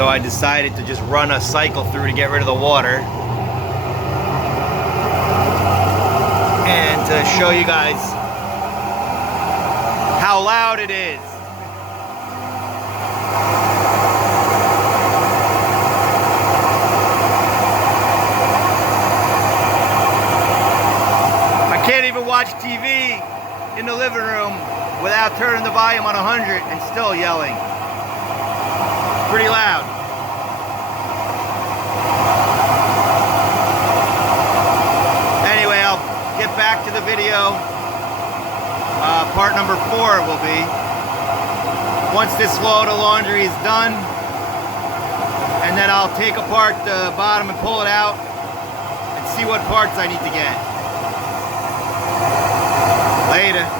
So I decided to just run a cycle through to get rid of the water. And to show you guys how loud it is. I can't even watch TV in the living room without turning the volume on 100 and still yelling. Pretty loud. Anyway, I'll get back to the video. Part number 4 will be once this load of laundry is done, and then I'll take apart the bottom and pull it out and see what parts I need to get. Later.